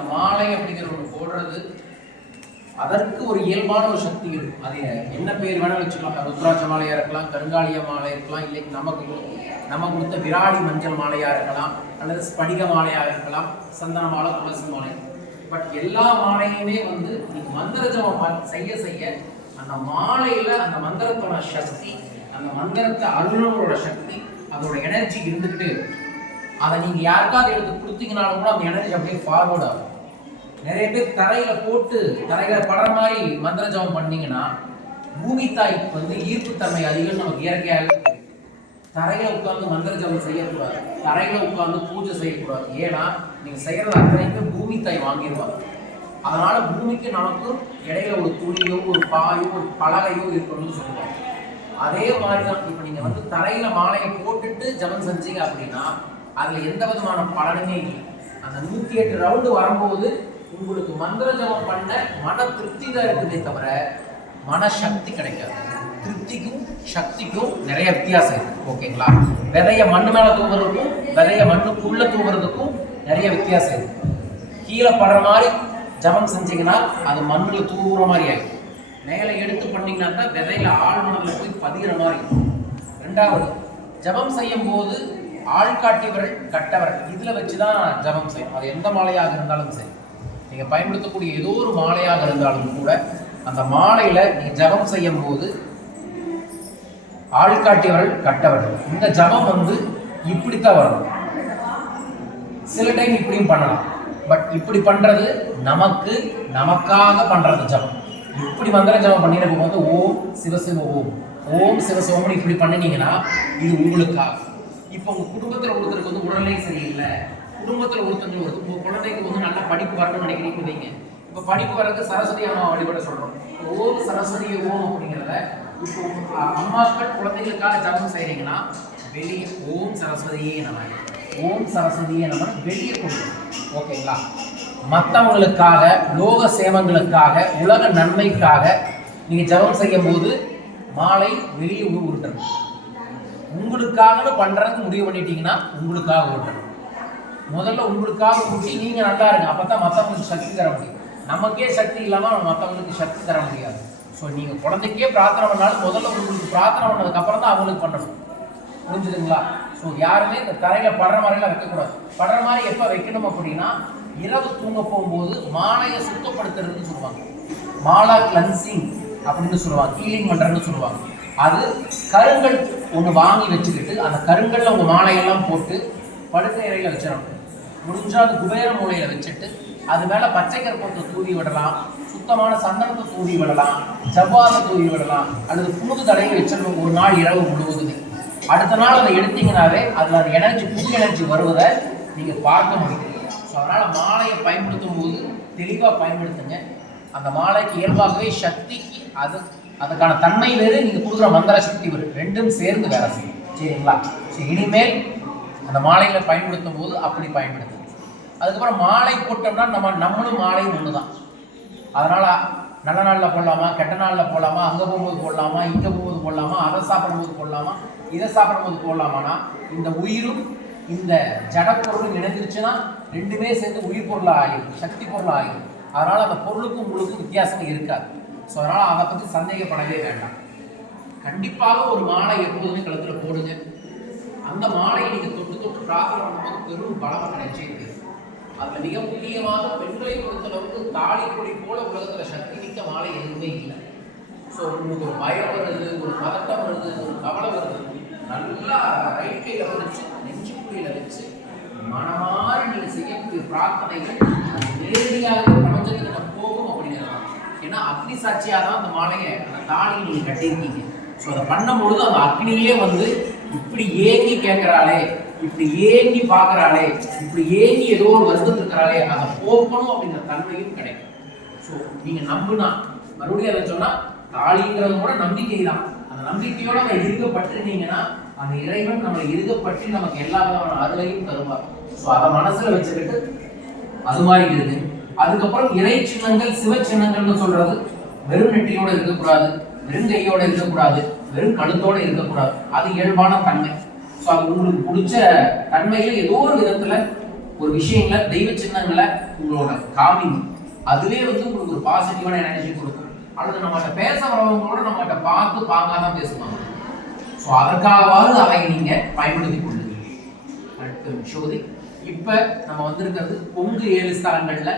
இந்த மாலை அப்படிங்கிற ஒன்று போடுறது அதற்கு ஒரு இயல்பான ஒரு சக்தி இருக்கு. அது என்ன பேர் வேணாலும் வச்சுக்கலாம். ருத்ராட்ச மாலையா இருக்கலாம், கருங்காலிய மாலை இருக்கலாம், இல்லை நமக்கு கொடுத்த விராடி மஞ்சள் மாலையா இருக்கலாம், அல்லது ஸ்படிக மாலையா இருக்கலாம், சந்தன மாலை, துளசி மாலை. பட் எல்லா மாலையுமே வந்து நீங்க மந்திர ஜபம் செய்ய செய்ய அந்த மாலையில அந்த மந்திரத்தோட சக்தி, அந்த மந்திரத்தை அருளோட சக்தி, அதோட எனர்ஜி இருந்துகிட்டு அதை நீங்க யாருக்காவது எடுத்து கொடுத்தீங்கனாலும் கூட அந்த எனர்ஜி அப்படியே ஃபார்வர்ட் ஆகும். நிறைய பேர் தரையில போட்டு தரையில படுற மாதிரி மந்திர ஜபம் பண்ணீங்கன்னா பூமி தாய்க்கு வந்து ஈர்ப்புத்தன்மை அதிகம் நமக்கு இயற்கையாக. தரையில உட்கார்ந்து மந்திர ஜபம் செய்யக்கூடாது, தரையில உட்கார்ந்து பூஜை செய்யக்கூடாது. ஏன்னா நீங்க செய்யறது அத்தனைக்கு பூமி தாய் வாங்கிடுவாங்க. அதனால பூமிக்கு நமக்கும் இடையில ஒரு துணியோ ஒரு பாயோ ஒரு பலகையோ இருக்கணும்னு சொல்லுவாங்க. அதே மாதிரி தான் இப்ப நீங்க வந்து தரையில மாலையை போட்டுட்டு ஜபம் செஞ்சீங்க அப்படின்னா அதுல எந்த விதமான பலனுமே இல்லை. அந்த 108 ரவுண்டு வரும்போது உங்களுக்கு மந்திர ஜபம் பண்ண மன திருப்தி தான் இருக்குதே தவிர மனசக்தி கிடைக்காது. திருப்திக்கும் சக்திக்கும் நிறைய வித்தியாசம் இருக்கு. ஓகேங்களா? விதைய மண்ணு மேல தூங்குறதுக்கும் விதைய மண்ணுக்குள்ள தூங்குறதுக்கும் நிறைய வித்தியாசம் இருக்கு. கீழே படுற மாதிரி ஜபம் செஞ்சீங்கன்னா அது மண்ணுல தூங்குற மாதிரி ஆயிடும். மேலே எடுத்து பண்ணீங்கன்னா தான் விதையில ஆழ் மணல்ல போய் பதிகிற மாதிரி இருக்கும். ரெண்டாவது, ஜபம் செய்யும் போது ஆள்காட்டியவர்கள் கட்டவர்கள் இதுல வச்சுதான் ஜபம் செய்யும். அது எந்த மாலையாக இருந்தாலும் சரி, நீங்க பயன்படுத்தக்கூடிய ஏதோ ஒரு மாலையாக இருந்தாலும் கூட அந்த மாலையில நீங்க ஜபம் செய்யும் போது ஆள்காட்டியவர்கள் கட்டவர்கள் இந்த ஜபம் வந்து இப்படித்தான் வரணும். சில டைம் இப்படியும் பண்ணலாம். பட் இப்படி பண்றது நமக்காக பண்றது ஜபம். இப்படி மந்திர ஜபம் பண்ணிருக்க போது ஓம் சிவசிவ ஓம், ஓம் சிவசிவம்னு இப்படி பண்ணினீங்கன்னா இது உங்களுக்காக. இப்போ உங்க குடும்பத்தில் ஒருத்தருக்கு வந்து உடல்நிலை சரியில்லை, குடும்பத்தில் ஒருத்தங்க உங்க குழந்தைக்கு வந்து நல்லா படிப்பு வரணும்னு நினைக்கிறீங்க வைங்க. இப்போ படிப்பு வரதுக்கு சரஸ்வதி அம்மா வழிபட சொல்றோம். ஓம் சரஸ்வதி ஓம் அப்படிங்கிறத இப்போ அம்மாக்கள் குழந்தைகளுக்காக ஜபம் செய்றீங்கன்னா வெளியே ஓம் சரஸ்வதியே நம, ஓம் சரஸ்வதியே நம வெளியே கொண்டு. ஓகேங்களா? மற்றவங்களுக்காக, லோக சேமங்களுக்காக, உலக நன்மைக்காக நீங்க ஜபம் செய்யும் போது மாலை வெளியே உருட்டணும். உங்களுக்காக பண்றதுக்கு முடிவு பண்ணிட்டீங்கன்னா உங்களுக்காக ஓட்டணும். முதல்ல உங்களுக்காக ஊட்டி நீங்க நல்லா இருங்க. அப்பதான் மற்றவங்களுக்கு சக்தி தர முடியும். நமக்கே சக்தி இல்லாம மற்றவங்களுக்கு சக்தி தர முடியாது. ஸோ நீங்க குழந்தைக்கே பிரார்த்தனை பண்ணாலும் முதல்ல உங்களுக்கு பிரார்த்தனை பண்ணதுக்கு அப்புறம் தான் அவங்களுக்கு பண்ணணும். புரிஞ்சுதுங்களா? ஸோ யாருமே இந்த தரையில படுற மாதிரிலாம் வைக்கக்கூடாது. படுற மாதிரி எப்போ வைக்கணும் அப்படின்னா இரவு தூங்க போகும்போது மாலையை சுத்தப்படுத்துறதுன்னு சொல்லுவாங்க. மாலா கிளன்சிங் அப்படின்னு சொல்லுவாங்க, ஹீலிங் பண்றதுன்னு சொல்லுவாங்க. அது கருங்கல் ஒன்று வாங்கி வச்சுக்கிட்டு அந்த கருங்கல்ல உங்க மாலையெல்லாம் போட்டு படுக்கை அறையில வச்சிடணும். முடிஞ்சா அது குபேர மூலையில வச்சுட்டு அது மேல பச்சை கற்பூரத்தை தூவி விடலாம், சுத்தமான சந்தனத்தை தூவி விடலாம், ஜவ்வாதை தூவி விடலாம், அல்லது புழுது தடையை வச்சிடணும் ஒரு நாள் இரவு முழுவதுமே. அடுத்த நாள் அதை எடுத்தீங்கன்னாவே அதுல அந்த எனர்ஜி, புது எனர்ஜி வருவதை நீங்க பார்க்க முடியும். ஸோ அதனால மாலையை பயன்படுத்தும் போது தெளிவா பயன்படுத்துங்க. அந்த மாலைக்கு இயல்பாகவே சக்திக்கு அதுக்கான தன்மை வேறு, நீங்க கொடுக்குற மந்திர சக்தி வேறு, ரெண்டும் சேர்ந்து வேலை செய்யும். சரிங்களா? சரி, இனிமேல் அந்த மாலைகளை பயன்படுத்தும் போது அப்படி பயன்படுத்துங்க. அதுக்கப்புறம் மாலை போட்டோம்னா நம்மளும் மாலை ஒன்று தான். அதனால நல்ல நாளில் போடலாமா, கெட்ட நாளில் போடலாமா, அங்கே போகும்போது போடலாமா, இங்கே போகும்போது போடலாமா, அதை சாப்பிடும்போது போடலாமா, இதை சாப்பிடும்போது போடலாமானா இந்த உயிரும் இந்த ஜடப்பொருளும் இணைஞ்சிருச்சுன்னா ரெண்டுமே சேர்ந்து உயிர் பொருளாக ஆகிடும், சக்தி பொருளாக ஆகிடும். அதனால அந்த பொருளுக்கும் உங்களுக்கும் வித்தியாசம் இருக்காது. ஸோ அதனால அதை பற்றி சந்தேகப்படவே வேண்டாம். கண்டிப்பாக ஒரு மாலை எப்போதுமே கழுத்தில் போடுங்க. அந்த மாலையை நீங்கள் தொட்டு பிரார்த்தனை பண்ணும்போது பெரும் பலம் கிடைச்சிருக்கு. அதில் மிக முக்கியமாக பெண்களை பொறுத்தளவுக்கு தாலி கொடி போல உலகத்தில் சக்தி மிக்க மாலை எதுவுமே இல்லை. ஸோ உங்களுக்கு ஒரு பயம் வருது, ஒரு பதட்டம் வருது, ஒரு கவலை வருது, நல்லா ரைட் கையில் வச்சு நெஞ்சுக்குழியில் வச்சு மனமாறி நீங்கள் செய்யக்கூடிய பிரார்த்தனைகள் நேரடியாக பிரபஞ்சத்துக்கிட்ட போகும் அப்படிங்கிறது. ஏன்னா அக்னி சாட்சியாக தான் அந்த மாலையை, அந்த தாலியை நீங்கள் கட்டியிருக்கீங்க. ஸோ அதை பண்ணும்பொழுது அந்த அக்னியே வந்து இப்படி ஏங்கி கேட்குறாளே, இப்படி ஏங்கி பார்க்குறாளே, இப்படி ஏங்கி ஏதோ ஒரு வருத்தம் இருக்கிறாளே, அதை போக்கணும் அப்படிங்கிற தன்மையும் கிடைக்கும். ஸோ நீங்கள் நம்புனா மறுபடியும் அதை சொன்னால் தாலிங்கிறது கூட நம்பிக்கை தான். அந்த நம்பிக்கையோட நம்ம இருக்கப்பட்டிருந்தீங்கன்னா அந்த இறைவன் நம்மளை இருக்கப்பற்றி நமக்கு எல்லா விதமான அருளையும் தருவார். ஸோ அதை மனசுல வச்சுக்கிட்டு அது மாதிரி இருக்கு. அதுக்கப்புறம் இறை சின்னங்கள், சிவ சின்னங்கள்னு சொல்றது வெறும் நெட்டியோட இருக்கக்கூடாது, வெறும் கையோட இருக்கக்கூடாது, வெறும் கழுத்தோட இருக்கக்கூடாது. அது இயல்பான தன்மை. ஸோ அது உங்களுக்கு பிடிச்ச தன்மையில ஏதோ ஒரு விதத்துல ஒரு விஷயங்களை, தெய்வ சின்னங்களை உங்களோட காமிங் அதுவே வந்து உங்களுக்கு ஒரு பாசிட்டிவான எனர்ஜி கொடுக்கும். அல்லது நம்மகிட்ட பேச வரவங்களோட நம்மகிட்ட பார்த்து பார்க்காதான் பேசுவாங்க. ஸோ அதற்காகவாவது அதை நீங்க பயன்படுத்தி கொள்ளுங்கள். அடுத்த சோதி. இப்ப நம்ம வந்திருக்கிறது பொங்கு 7 ஸ்தலங்கள்ல